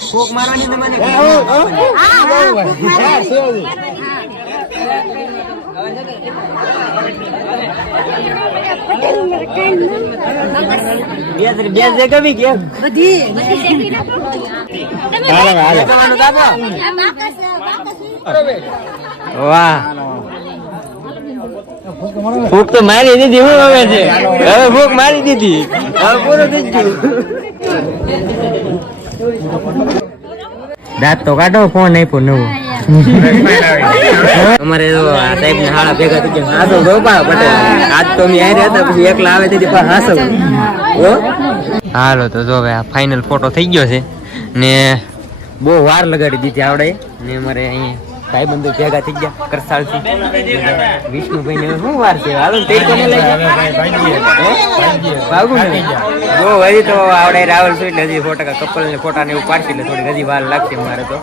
ફૂક મારવાની તમને બે જગ્યા બી કે બધી વાહ ફૂક તો મારી દીધી હું હવે છે હવે ફૂક મારી દીધી હવે પૂરું થઈ ગયું દાંત તો કાઢો ફોન આપ્યો નવું અમારે તો આ ટાઈપ ના હાડા ભેગા થઈ ગયા હાસો ગોપા પટેલ આજ તો મેં આઈ રહ્યા હતા પછી એકલા આવે તેથી પણ હાસો હાલો તો જો હવે આ ફાઇનલ ફોટો થઈ ગયો છે ને બહુ વાર લગાડી દીધી આવડે ને અમારે અહીંયા ભાઈબંધો ભેગા થઈ ગયા કરસાળથી વિષ્ણુભાઈ ને શું વાર છે હાલો તે કોને લાગી ભાગું ને જો હજી તો આવડે રાવલ છું એટલે હજી ફોટા કપલ ને ફોટા ને એવું પાડશે એટલે થોડી હજી વાર લાગશે મારે તો